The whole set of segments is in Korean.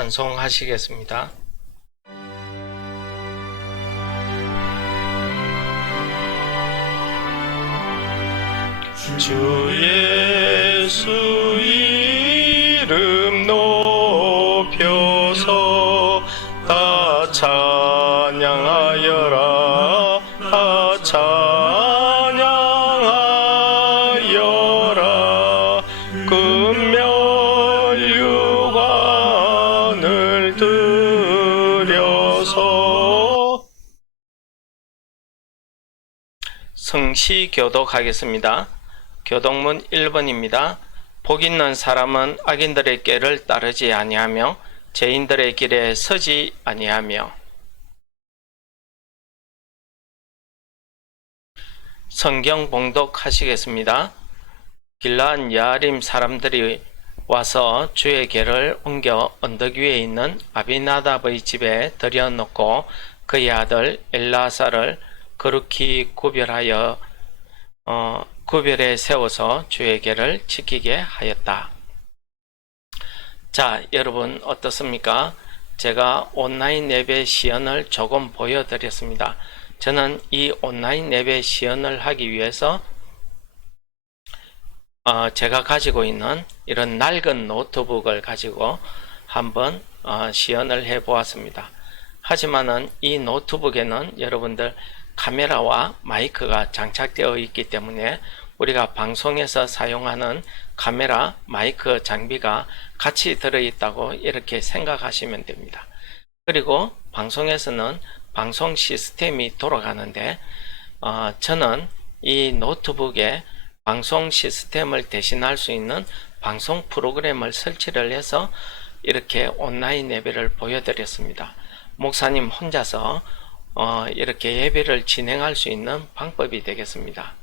찬송하시겠습니다. 주 예수 이름 높여서 다 찬양하여라. 다 찬양하여라. 금면류관을 들여서 성시 교독하겠습니다. 교독문 1번입니다. 복 있는 사람은 악인들의 꾀를 따르지 아니하며 죄인들의 길에 서지 아니하며. 성경 봉독하시겠습니다. 길르앗 야림 사람들이 와서 주의 궤를 옮겨 언덕 위에 있는 아비나답의 집에 들여놓고 그의 아들 엘라사를 거룩히 구별에 세워서 주의 궤를 지키게 하였다. 자, 여러분 어떻습니까? 제가 온라인 예배 시연을 조금 보여드렸습니다. 저는 이 온라인 예배 시연을 하기 위해서 제가 가지고 있는 이런 낡은 노트북을 가지고 한번 시연을 해 보았습니다. 하지만은 이 노트북에는 여러분들 카메라와 마이크가 장착되어 있기 때문에 우리가 방송에서 사용하는 카메라, 마이크 장비가 같이 들어있다고 이렇게 생각하시면 됩니다. 그리고 방송에서는 방송 시스템이 돌아가는데 저는 이 노트북에 방송 시스템을 대신할 수 있는 방송 프로그램을 설치를 해서 이렇게 온라인 예배를 보여드렸습니다. 목사님 혼자서 이렇게 예배를 진행할 수 있는 방법이 되겠습니다.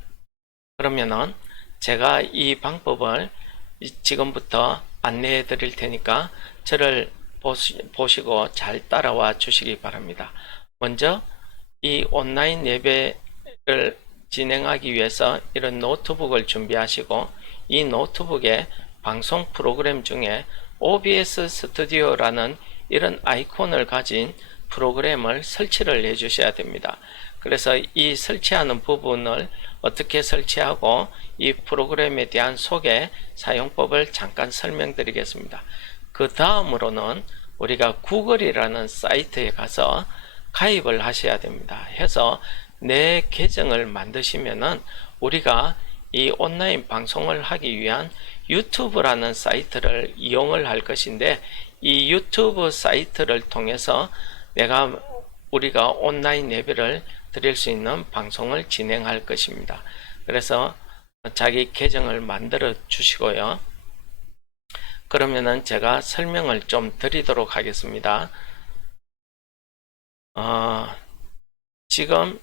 그러면은 제가 이 방법을 지금부터 안내해 드릴 테니까 저를 보시고 잘 따라와 주시기 바랍니다. 먼저 이 온라인 예배를 진행하기 위해서 이런 노트북을 준비하시고 이 노트북에 방송 프로그램 중에 OBS 스튜디오라는 이런 아이콘을 가진 프로그램을 설치를 해 주셔야 됩니다. 그래서 이 설치하는 부분을 어떻게 설치하고 이 프로그램에 대한 소개, 사용법을 잠깐 설명드리겠습니다. 그 다음으로는 우리가 구글이라는 사이트에 가서 가입을 하셔야 됩니다. 해서 내 계정을 만드시면은 우리가 이 온라인 방송을 하기 위한 유튜브라는 사이트를 이용을 할 것인데 이 유튜브 사이트를 통해서 우리가 온라인 예배를 드릴 수 있는 방송을 진행할 것입니다. 그래서 자기 계정을 만들어 주시고요. 그러면은 제가 설명을 좀 드리도록 하겠습니다. 지금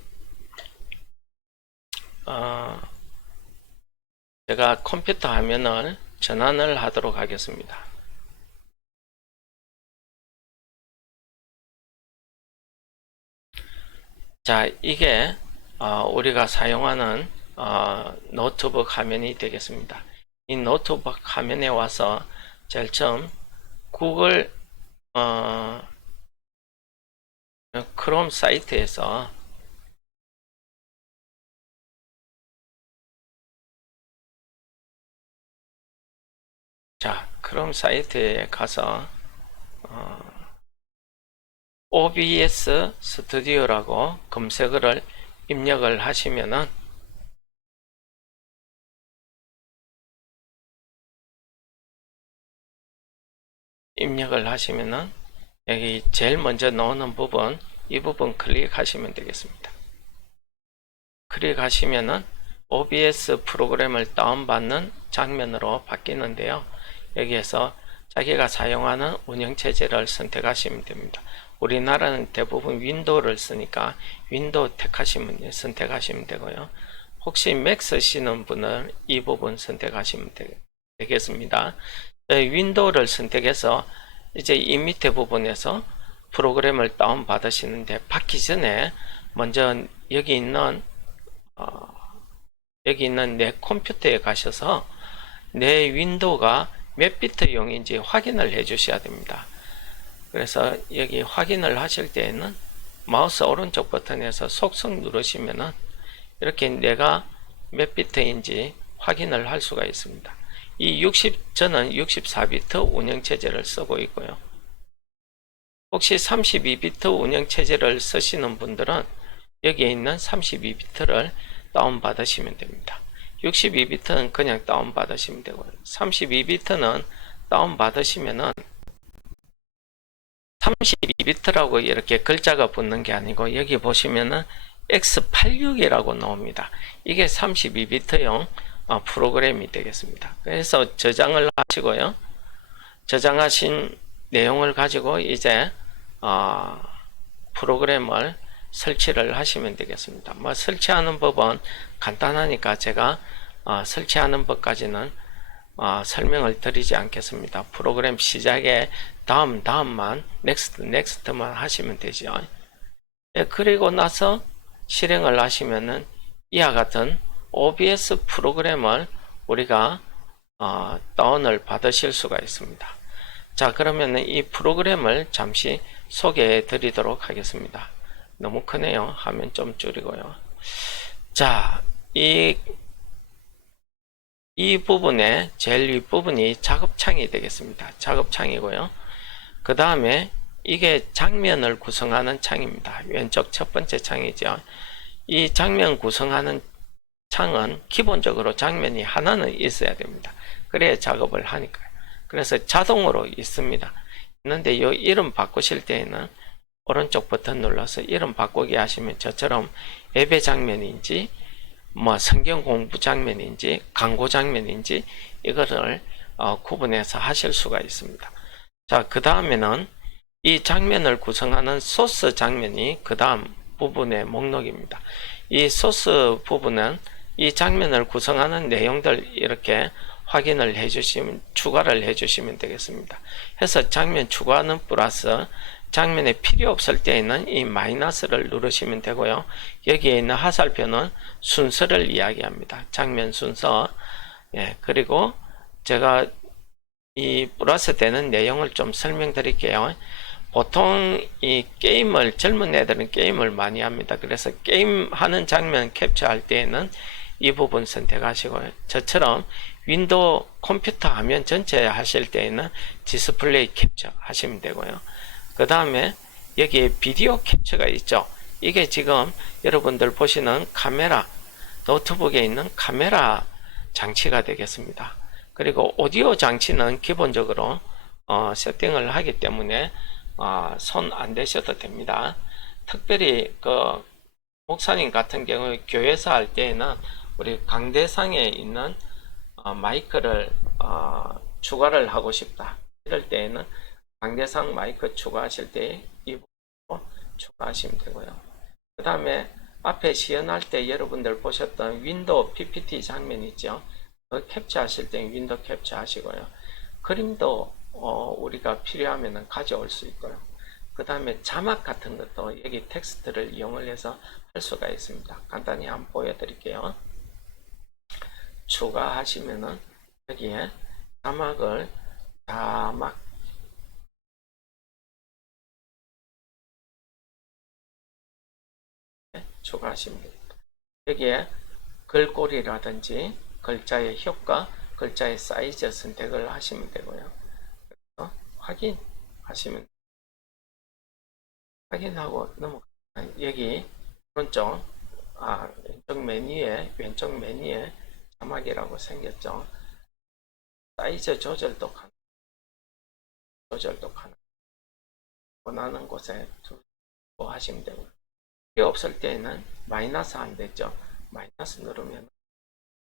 제가 컴퓨터 화면을 전환을 하도록 하겠습니다. 자, 이게 우리가 사용하는 노트북 화면이 되겠습니다. 이 노트북 화면에 와서 제일 처음 구글 크롬 사이트에서 크롬 사이트에 가서 OBS 스튜디오라고 검색어를 입력을 하시면은 여기 제일 먼저 나오는 부분, 이 부분 클릭하시면 되겠습니다. 클릭하시면은 OBS 프로그램을 다운받는 장면으로 바뀌는데요. 여기에서 자기가 사용하는 운영체제를 선택하시면 됩니다. 우리나라는 대부분 윈도우를 쓰니까 윈도우 선택하시면 되고요. 혹시 맥 쓰시는 분은 이 부분 선택하시면 되겠습니다. 윈도우를 선택해서 이제 이 밑에 부분에서 프로그램을 다운 받으시는데 받기 전에 먼저 여기 있는 내 컴퓨터에 가셔서 내 윈도우가 몇 비트용인지 확인을 해 주셔야 됩니다. 그래서 여기 확인을 하실 때에는 마우스 오른쪽 버튼에서 속성 누르시면은 이렇게 내가 몇 비트인지 확인을 할 수가 있습니다. 저는 64비트 운영체제를 쓰고 있고요. 혹시 32비트 운영체제를 쓰시는 분들은 여기에 있는 32비트를 다운받으시면 됩니다. 62비트는 그냥 다운받으시면 되고요. 32비트는 다운받으시면은 32비트라고 이렇게 글자가 붙는 게 아니고 여기 보시면은 X86이라고 나옵니다. 이게 32비트용 프로그램이 되겠습니다. 그래서 저장을 하시고요. 저장하신 내용을 가지고 이제 프로그램을 설치를 하시면 되겠습니다. 뭐 설치하는 법은 간단하니까 제가 설치하는 법까지는 설명을 드리지 않겠습니다. 프로그램 시작에 다음만 넥스트만 하시면 되죠. 네, 그리고 나서 실행을 하시면은 이와 같은 OBS 프로그램을 우리가 다운을 받으실 수가 있습니다. 자, 그러면은 이 프로그램을 잠시 소개해 드리도록 하겠습니다. 너무 크네요. 화면 좀 줄이고요. 자, 이 부분에 제일 윗부분이 작업창이 되겠습니다. 작업창이고요. 그 다음에 이게 장면을 구성하는 창입니다. 왼쪽 첫 번째 창이죠. 이 장면 구성하는 창은 기본적으로 장면이 하나는 있어야 됩니다. 그래야 작업을 하니까요. 그래서 자동으로 있습니다. 있는데 이 이름 바꾸실 때에는 오른쪽 버튼 눌러서 이름 바꾸기 하시면 저처럼 예배 장면인지 뭐 성경 공부 장면인지 광고 장면인지 이거를 구분해서 하실 수가 있습니다. 자, 그 다음에는 이 장면을 구성하는 소스 장면이 그 다음 부분의 목록입니다. 이 소스 부분은 이 장면을 구성하는 내용들 이렇게 확인을 해주시면 추가를 해주시면 되겠습니다. 해서 장면 추가는 플러스 장면에 필요 없을 때에는 이 마이너스를 누르시면 되고요. 여기에 있는 화살표는 순서를 이야기합니다. 장면 순서. 예, 그리고 제가 이 플러스 되는 내용을 좀 설명드릴게요. 보통 이 게임을 젊은 애들은 게임을 많이 합니다. 그래서 게임 하는 장면 캡처할 때에는 이 부분 선택하시고요. 저처럼 윈도우 컴퓨터 화면 전체 하실 때에는 디스플레이 캡처 하시면 되고요. 그 다음에 여기에 비디오 캡처가 있죠. 이게 지금 여러분들 보시는 카메라, 노트북에 있는 카메라 장치가 되겠습니다. 그리고 오디오 장치는 기본적으로 세팅을 하기 때문에 손 안 대셔도 됩니다. 특별히 그 목사님 같은 경우 교회에서 할 때에는 우리 강대상에 있는 마이크를 추가를 하고 싶다. 이럴 때에는 강대상 마이크 추가하실 때 이 부분으로 추가하시면 되고요. 그 다음에 앞에 시연할 때 여러분들 보셨던 윈도우 PPT 장면 있죠. 그 캡처하실 때 윈도우 캡처 하시고요. 그림도 우리가 필요하면 가져올 수 있고요. 그 다음에 자막 같은 것도 여기 텍스트를 이용을 해서 할 수가 있습니다. 간단히 한번 보여드릴게요. 추가하시면은 여기에 자막 추가하시면 됩니다. 여기에 글꼴이라든지 글자의 효과, 글자의 사이즈 선택을 하시면 되고요. 그래서 확인하고 넘어가면 여기 왼쪽 메뉴에 자막이라고 생겼죠. 사이즈 조절도 가능. 원하는 곳에 두고 하시면 되고요. 필요 없을 때는 마이너스 안 됐죠. 마이너스 누르면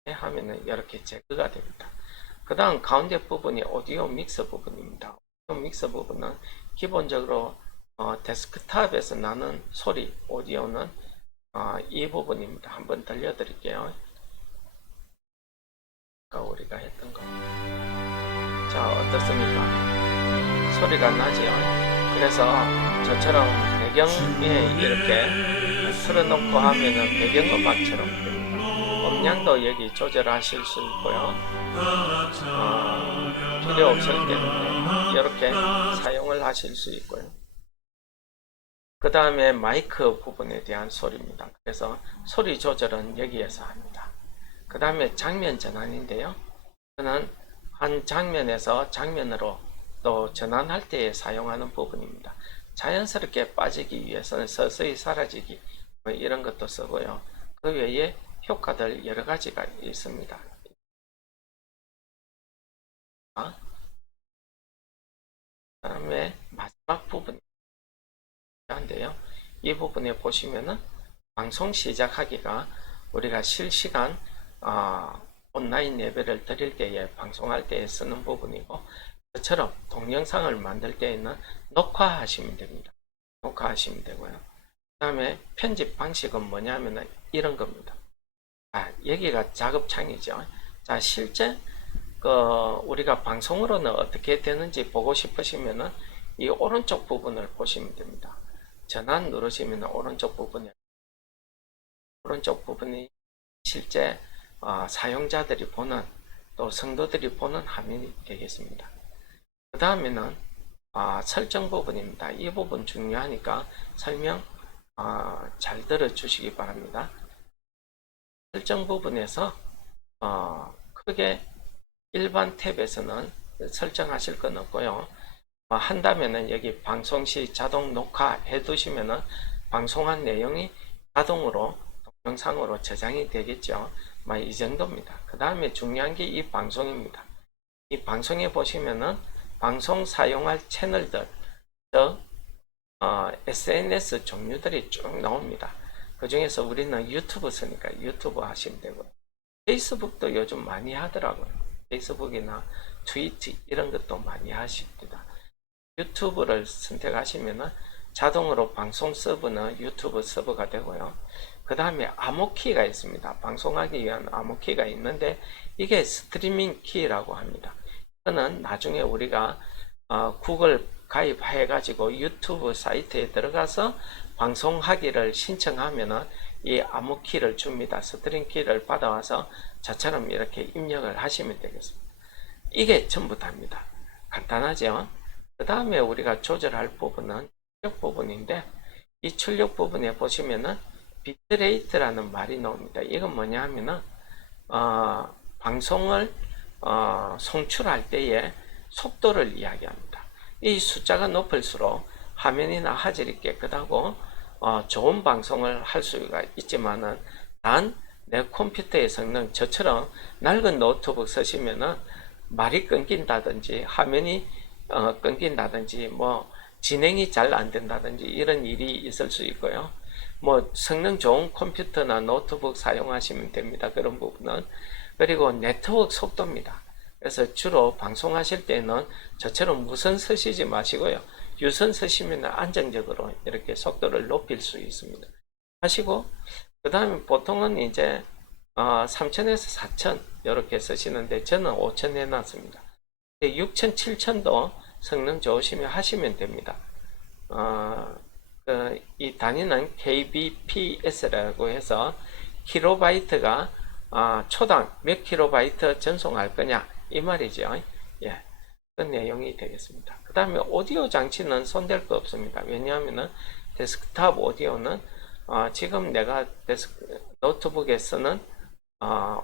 하면은 이렇게 제거가 됩니다. 그 다음 가운데 부분이 오디오 믹서 부분입니다. 오디오 믹서 부분은 기본적으로 데스크탑에서 나는 소리 오디오는 이 부분입니다. 한번 들려드릴게요. 아까 우리가 했던 거. 자, 어떻습니까? 소리가 나지요. 그래서 저처럼 배경에 이렇게 틀어놓고 하면은 배경음악처럼 됩니다. 음량도 여기 조절하실 수 있고요. 필요 없을 때는 이렇게 사용을 하실 수 있고요. 그 다음에 마이크 부분에 대한 소리입니다. 그래서 소리 조절은 여기에서 합니다. 그 다음에 장면 전환인데요. 저는 한 장면에서 장면으로 또 전환할 때에 사용하는 부분입니다. 자연스럽게 빠지기 위해서는 서서히 사라지기 뭐 이런 것도 쓰고요. 그 외에 효과들 여러 가지가 있습니다. 그 다음에 마지막 부분인데요. 이 부분에 보시면은 방송 시작하기가 우리가 실시간 온라인 예배를 드릴 때에 방송할 때에 쓰는 부분이고, 저처럼 동영상을 만들 때에는 녹화하시면 됩니다. 녹화하시면 되고요. 그 다음에 편집 방식은 뭐냐면은 이런 겁니다. 여기가 작업창이죠. 자, 실제 우리가 방송으로는 어떻게 되는지 보고 싶으시면은 이 오른쪽 부분을 보시면 됩니다. 전환 누르시면 오른쪽 부분이 실제 사용자들이 보는, 또 성도들이 보는 화면이 되겠습니다. 그 다음에는 설정 부분입니다. 이 부분 중요하니까 설명 잘 들어주시기 바랍니다. 설정 부분에서 크게 일반 탭에서는 설정하실 건 없고요. 한다면은 여기 방송 시 자동 녹화해 두시면은 방송한 내용이 자동으로 동영상으로 저장이 되겠죠. 이 정도입니다. 그 다음에 중요한 게 이 방송입니다. 이 방송에 보시면은 방송 사용할 채널들, SNS 종류들이 쭉 나옵니다. 그 중에서 우리는 유튜브 쓰니까 유튜브 하시면 되고요. 페이스북도 요즘 많이 하더라고요. 페이스북이나 트위터 이런 것도 많이 하십니다. 유튜브를 선택하시면 자동으로 방송 서버는 유튜브 서버가 되고요. 그 다음에 암호키가 있습니다. 방송하기 위한 암호키가 있는데 이게 스트리밍 키라고 합니다. 이거는 나중에 우리가 구글 가입해 가지고 유튜브 사이트에 들어가서 방송하기를 신청하면은 이 암호키를 줍니다. 스트링 키를 받아와서 저처럼 이렇게 입력을 하시면 되겠습니다. 이게 전부 다입니다. 간단하죠? 그 다음에 우리가 조절할 부분은 출력 부분인데, 이 출력 부분에 보시면은 비트레이트라는 말이 나옵니다. 이건 뭐냐 하면은 방송을 송출할 때의 속도를 이야기합니다. 이 숫자가 높을수록 화면이나 화질이 깨끗하고 좋은 방송을 할 수가 있지만은, 단 내 컴퓨터의 성능, 저처럼 낡은 노트북 쓰시면은 말이 끊긴다든지 화면이 끊긴다든지 뭐 진행이 잘 안 된다든지 이런 일이 있을 수 있고요. 뭐 성능 좋은 컴퓨터나 노트북 사용하시면 됩니다. 그런 부분은. 그리고 네트워크 속도입니다. 그래서 주로 방송하실 때는 저처럼 무선 쓰시지 마시고요. 유선 쓰시면 안정적으로 이렇게 속도를 높일 수 있습니다. 하시고, 그 다음에 보통은 이제 3000에서 4000 이렇게 쓰시는데 저는 5000 해놨습니다. 6000, 7000도 성능 좋으시면 하시면 됩니다. 이 단위는 kbps라고 해서 킬로바이트가 초당 몇 킬로바이트 전송할 거냐 이 말이죠. 예, 그 내용이 되겠습니다. 그 다음에 오디오 장치는 손댈 거 없습니다. 왜냐하면 데스크탑 오디오는 지금 내가 노트북에 쓰는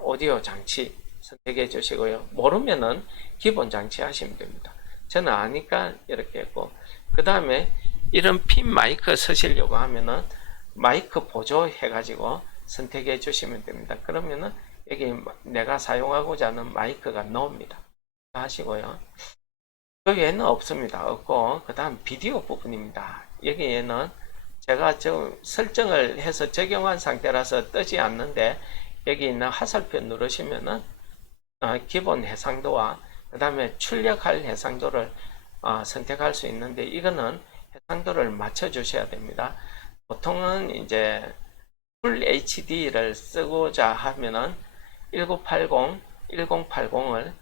오디오 장치 선택해 주시고요. 모르면은 기본 장치 하시면 됩니다. 저는 아니까 이렇게 했고, 그 다음에 이런 핀 마이크 쓰시려고 하면은 마이크 보조 해가지고 선택해 주시면 됩니다. 그러면은 여기 내가 사용하고자 하는 마이크가 나옵니다. 하시고요. 그 외에는 없습니다. 없고, 그 다음 비디오 부분입니다. 여기에는 제가 지금 설정을 해서 적용한 상태라서 뜨지 않는데, 여기 있는 화살표 누르시면은 기본 해상도와 그 다음에 출력할 해상도를 선택할 수 있는데, 이거는 해상도를 맞춰 주셔야 됩니다. 보통은 이제 풀 HD를 쓰고자 하면은 1980, 1080을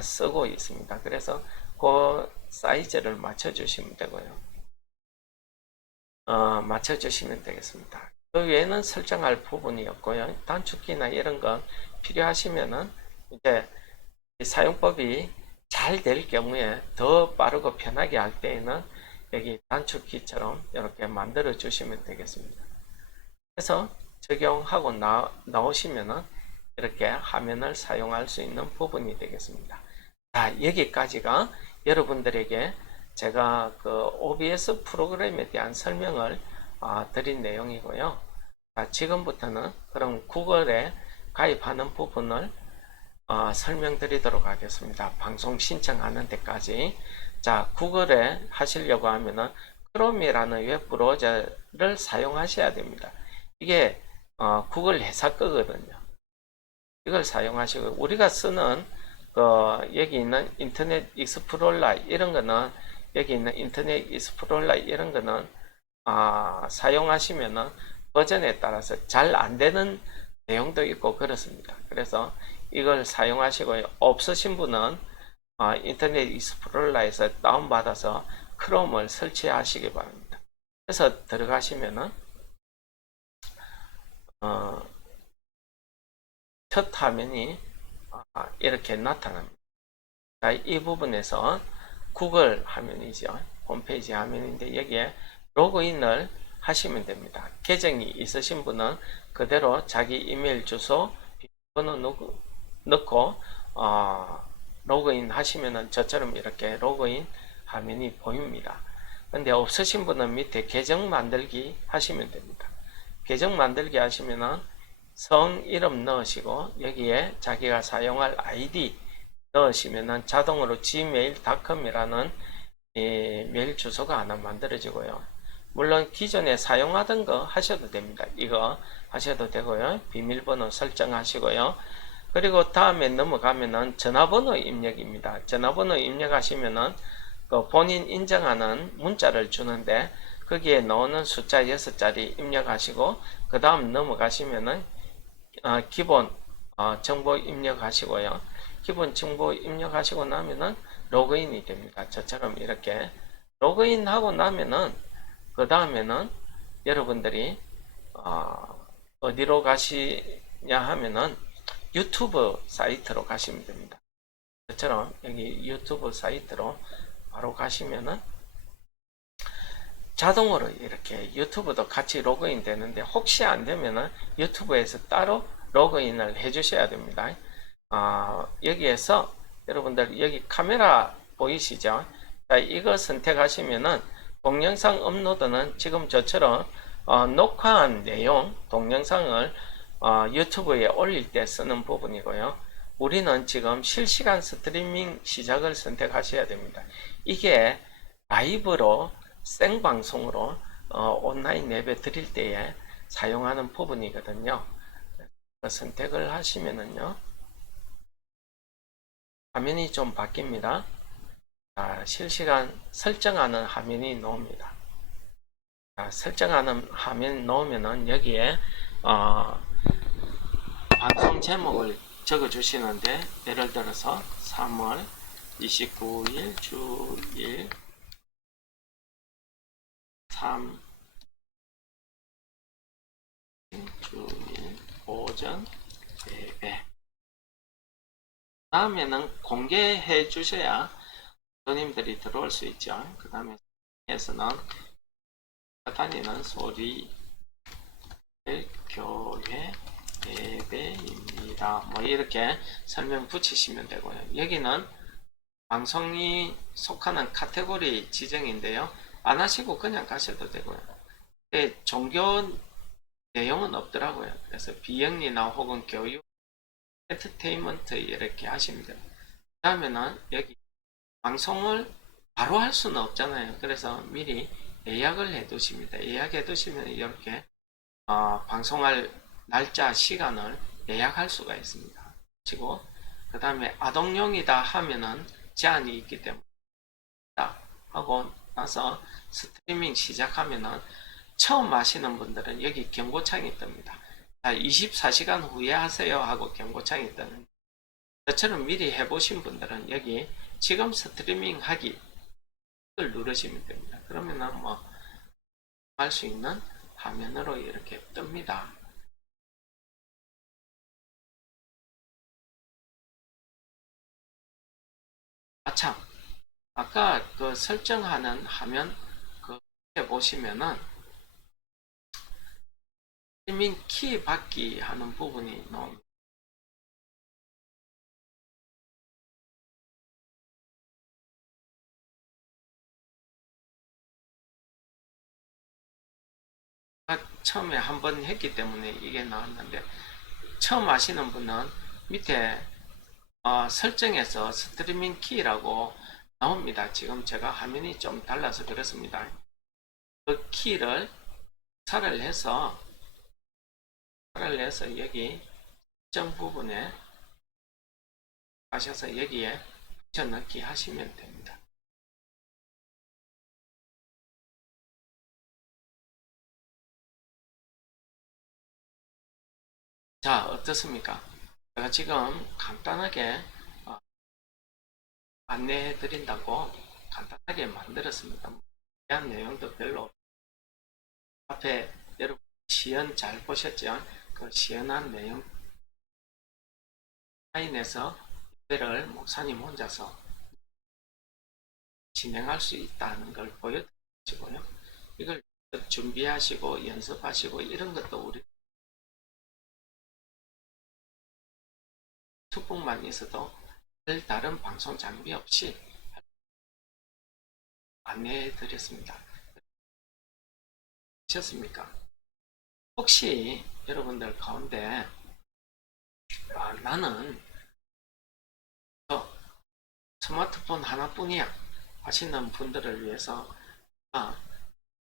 쓰고 있습니다. 그래서 그 사이즈를 맞춰 주시면 되고요. 맞춰 주시면 되겠습니다. 그 외에는 설정할 부분이었고요. 단축키나 이런 건 필요하시면은 이제 사용법이 잘 될 경우에 더 빠르고 편하게 할 때에는 여기 단축키처럼 이렇게 만들어 주시면 되겠습니다. 그래서 적용하고 나오시면은 이렇게 화면을 사용할 수 있는 부분이 되겠습니다. 자, 여기까지가 여러분들에게 제가 그 OBS 프로그램에 대한 설명을 드린 내용이고요. 자, 지금부터는 그럼 구글에 가입하는 부분을 설명드리도록 하겠습니다. 방송 신청하는 데까지. 자, 구글에 하시려고 하면은 크롬이라는 웹 브라우저를 사용하셔야 됩니다. 이게 구글 회사 거거든요. 이걸 사용하시고 우리가 쓰는 여기 있는 인터넷 익스플로러 이런 거는 여기 있는 인터넷 익스플로러 이런 거는 사용하시면은 버전에 따라서 잘 안 되는 내용도 있고 그렇습니다. 그래서 이걸 사용하시고요. 없으신 분은 인터넷 익스플로러에서 다운받아서 크롬을 설치하시기 바랍니다. 그래서 들어가시면은 첫 화면이 이렇게 나타납니다. 자, 이 부분에서 구글 화면이죠. 홈페이지 화면인데 여기에 로그인을 하시면 됩니다. 계정이 있으신 분은 그대로 자기 이메일 주소, 번호 넣고 로그인 하시면은 저처럼 이렇게 로그인 화면이 보입니다. 근데 없으신 분은 밑에 계정 만들기 하시면 됩니다. 계정 만들기 하시면은 성 이름 넣으시고 여기에 자기가 사용할 아이디 넣으시면은 자동으로 gmail.com이라는 메일 주소가 하나 만들어지고요. 물론 기존에 사용하던 거 하셔도 됩니다. 이거 하셔도 되고요. 비밀번호 설정하시고요. 그리고 다음에 넘어가면은 전화번호 입력입니다. 전화번호 입력하시면은 그 본인 인정하는 문자를 주는데 거기에 나오는 숫자 6자리 입력하시고 그 다음 넘어가시면은 기본 정보 입력하시고요. 기본 정보 입력하시고 나면은 로그인이 됩니다. 저처럼 이렇게 로그인 하고 나면은 그 다음에는 여러분들이 어디로 가시냐 하면은 유튜브 사이트로 가시면 됩니다. 저처럼 여기 유튜브 사이트로 바로 가시면은 자동으로 이렇게 유튜브도 같이 로그인 되는데 혹시 안 되면은 유튜브에서 따로 로그인을 해 주셔야 됩니다. 여기에서 여러분들 여기 카메라 보이시죠? 자, 이거 선택하시면은 동영상 업로드는 지금 저처럼 녹화한 내용 동영상을 유튜브에 올릴 때 쓰는 부분이고요. 우리는 지금 실시간 스트리밍 시작을 선택하셔야 됩니다. 이게 라이브로 생방송으로 온라인 예배 드릴 때에 사용하는 부분이거든요. 선택을 하시면은요 화면이 좀 바뀝니다. 실시간 설정하는 화면이 나옵니다. 설정하는 화면 나오면은 여기에 방송 제목을 적어 주시는데 예를 들어서 3월 29일 주일 3 주일 오전 예배 다음에는 공개해 주셔야 손님들이 들어올 수 있죠. 그 다음에 에서는 다니는 소리 교회 예배입니다. 뭐 이렇게 설명 붙이시면 되고요. 여기는 방송이 속하는 카테고리 지정인데요. 안 하시고 그냥 가셔도 되고요. 근데 종교 내용은 없더라고요. 그래서 비영리나 혹은 교육, 엔터테인먼트 이렇게 하시면 돼요. 그 다음에는 여기 방송을 바로 할 수는 없잖아요. 그래서 미리 예약을 해 두십니다. 예약해 두시면 이렇게 방송할 날짜 시간을 예약할 수가 있습니다. 그리고 그 다음에 아동용이다 하면은 제한이 있기 때문에 하고 나서 스트리밍 시작하면은 처음 하시는 분들은 여기 경고창이 뜹니다. 24시간 후에 하세요 하고 경고창이 뜨는 저처럼 미리 해보신 분들은 여기 지금 스트리밍 하기를 누르시면 됩니다. 그러면은 뭐 할 수 있는 화면으로 이렇게 뜹니다. 참, 아까 그 설정하는 화면 그 보시면은 스트리밍 키 받기 하는 부분이 나옵니다. 처음에 한번 했기 때문에 이게 나왔는데, 처음 하시는 분은 밑에 설정에서 스트리밍 키라고 나옵니다. 지금 제가 화면이 좀 달라서 그렇습니다. 그 키를 삭제를 해서 여기 설정 부분에 가셔서 여기에 붙여넣기 하시면 됩니다. 자, 어떻습니까? 제가 지금 간단하게 안내해 드린다고 간단하게 만들었습니다. 대한 내용도 별로 앞에 여러분 시연 잘 보셨죠? 그 시연한 내용 라인에서 예배를 목사님 혼자서 진행할 수 있다는 걸 보여드리고요. 이걸 준비하시고 연습하시고 이런 것도 우리 투북만 있어도 별 다른 방송 장비 없이 안내해 드렸습니다. 보셨습니까? 혹시 여러분들 가운데 나는 스마트폰 하나뿐이야 하시는 분들을 위해서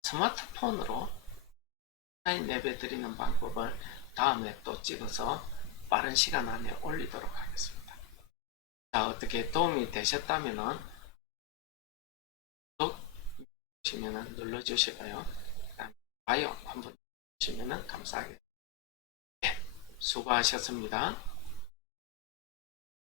스마트폰으로 온라인 예배 드리는 방법을 다음에 또 찍어서 빠른 시간 안에 올리도록 하겠습니다. 자, 어떻게 도움이 되셨다면 구독 눌러주시고요. 좋아요 한번 주시면 감사하겠습니다. 네, 수고하셨습니다.